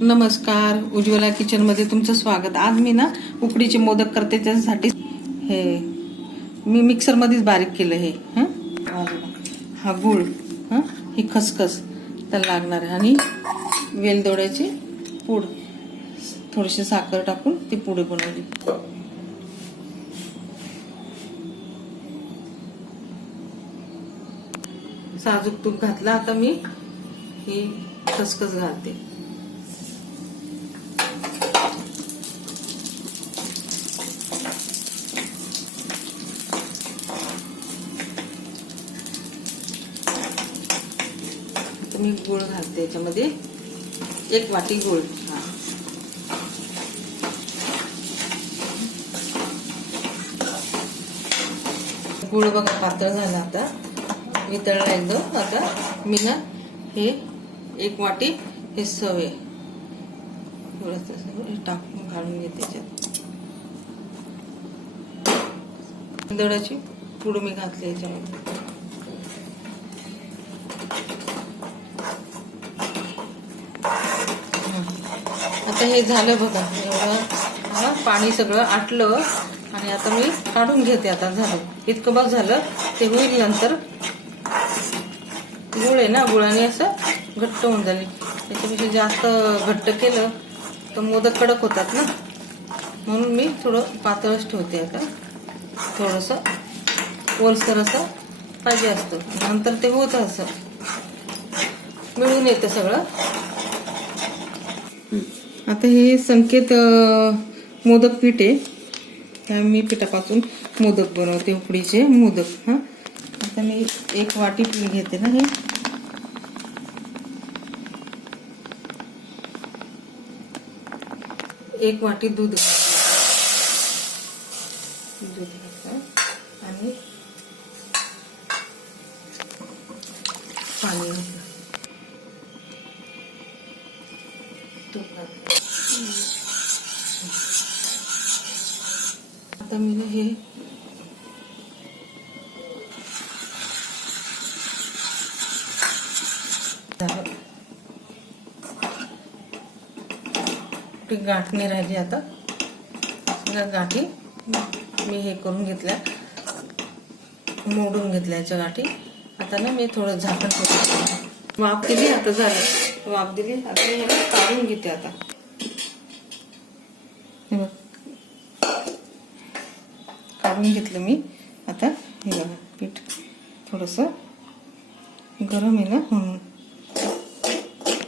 नमस्कार. उज्ज्वला किचनमध्ये तुमचं स्वागत. आज मी ना उकडीचे मोदक करते त्याच्यासाठी हे मी मिक्सरमध्येच बारीक केलं हे. हा? गुळ. हं? ही खसखस त्याला लागणार आहे. आणि वेलदोड्याची पूड. थोडीशी साखर टाकून ती पुढे बनवली. साजूक तूप घातलं. आता मी ही खसखस घालते. आता मी गुळ घालते याच्यामध्ये एक वाटी गुळ. हा. गुळ बघा पातळ झाला आता. मी तळला एकदम. आता मी ना हे एक वाटी हे सवे. थोडंसं हे टाकून घालून घेते त्याच्यात दडाची पुढं मी घातली याच्यामध्ये. आता हे झालं बघा एवढं पाणी सगळं आटलं आणि आता मी काढून घेते आता झालं इतकं बघ झालं ते होईल नंतर. गुळ आहे ना गुळाने असं घट्ट होऊन जाईल. त्याच्यापेक्षा जास्त घट्ट केलं तर मोदक कडक होतात ना. म्हणून मी थोडं पातळच ठेवते आता. थोडंसं ओलसर असं पाहिजे असतं. नंतर ते होतं असं. मिळून येतं सगळं. आता हे संकेत मोदक पीठ आहे. त्या मी पिठापासून मोदक बनवते उकडीचे मोदक हां. आता मी एक वाटी पीठ घेते ना हे. एक वाटी दूध दूध घातलं आणि पाणी घातलं तूप घातलं आता मी हे ती गाठ नाही राहिली आता. गाठी मी हे करून घेतल्या. मोडून घेतल्या याच्या गाठी. आता ना मी थोडं झाकण वाफ केली आता झालं. वाफ दिली. आता मी याला काढून घेते आता. काढून घेतलं मी. आता हे बघा पीठ थोडंसं गरम आहे ना म्हणून.